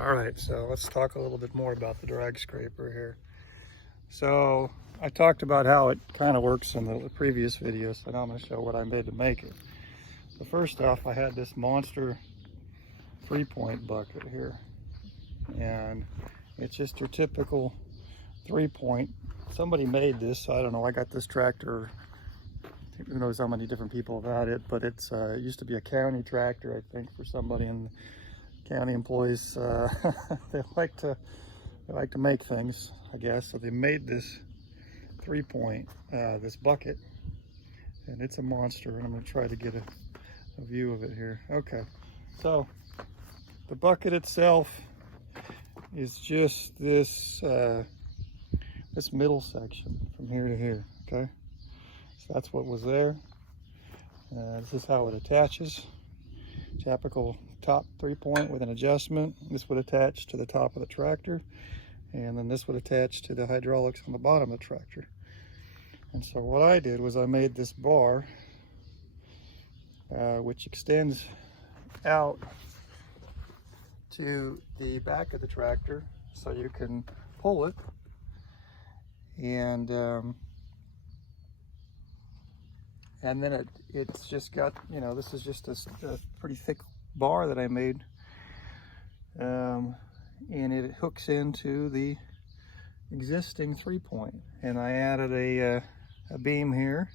All right, so let's talk a little bit more about the drag scraper here. So I talked about how it kind of works in the previous video, so now I'm going to show what I made to make it. So first off, I had this monster 3-point bucket here, and it's just your typical 3-point. Somebody made this, I don't know, I got this tractor, who knows how many different people have had it, but it's it used to be a county tractor, I think, for somebody, and county employees they like to make things, I guess. So they made this 3-point, this bucket, and it's a monster, and I'm going to try to get a view of it here. Okay, so the bucket itself is just this this middle section from here to here. Okay, so that's what was there. This is how it attaches. Typical top 3-point with an adjustment. This would attach to the top of the tractor, and then this would attach to the hydraulics on the bottom of the tractor. And so what I did was I made this bar which extends out to the back of the tractor, so you can pull it, and then it's just got, you know, this is just a pretty thick bar that I made, and it hooks into the existing 3-point, and I added a beam here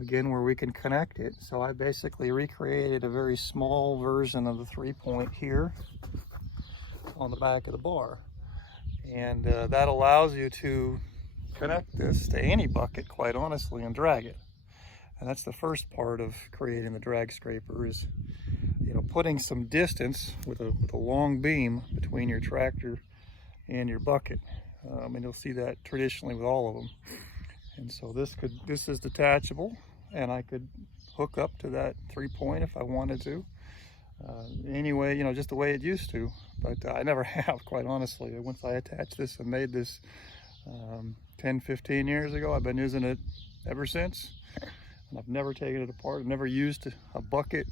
again where we can connect it. So I basically recreated a very small version of the 3-point here on the back of the bar, and that allows you to connect this to any bucket, quite honestly, and drag it. And that's the first part of creating the drag scraper, is, you know, putting some distance with a long beam between your tractor and your bucket. And you'll see that traditionally with all of them. And so this is detachable, and I could hook up to that 3-point if I wanted to. Anyway, you know, just the way it used to, but I never have, quite honestly. Once I attached this and made this 10, 15 years ago, I've been using it ever since. And I've never taken it apart. I've never used a bucket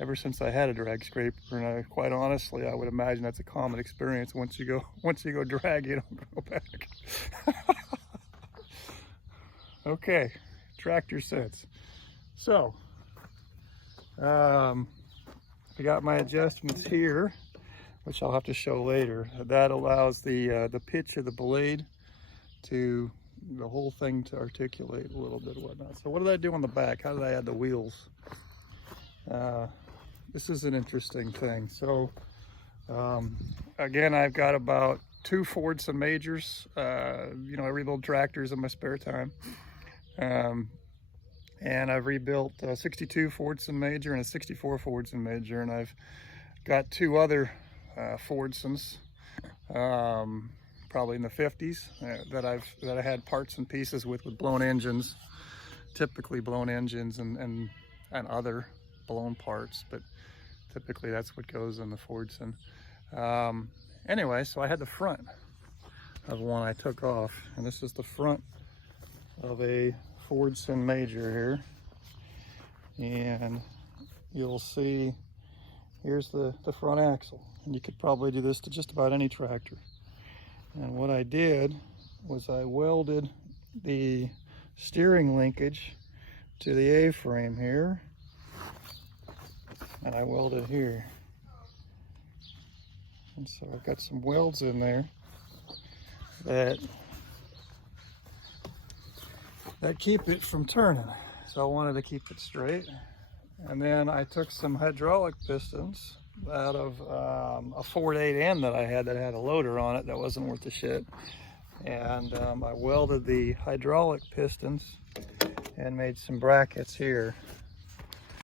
ever since I had a drag scraper. And quite honestly, I would imagine that's a common experience. Once you go drag, you don't go back. Okay, tractor sense. So, I got my adjustments here, which I'll have to show later. That allows the pitch of the blade to, the whole thing to articulate a little bit and whatnot. So what did I do on the back? How did I add the wheels? This is an interesting thing. So again, I've got about 2 Fordson majors. You know, I rebuild tractors in my spare time. And I've rebuilt a 62 Fordson major and a 64 Fordson major, and I've got 2 other Fordsons, probably in the 50s, that I had parts and pieces with blown engines, typically blown engines and other blown parts, but typically that's what goes in the Fordson. Anyway, so I had the front of one I took off, and this is the front of a Fordson major here, and you'll see here's the front axle, and you could probably do this to just about any tractor. And what I did was I welded the steering linkage to the A-frame here, and I welded here. And so I've got some welds in there that keep it from turning. So I wanted to keep it straight. And then I took some hydraulic pistons out of a Ford 8N that I had a loader on it that wasn't worth a shit. And I welded the hydraulic pistons and made some brackets here.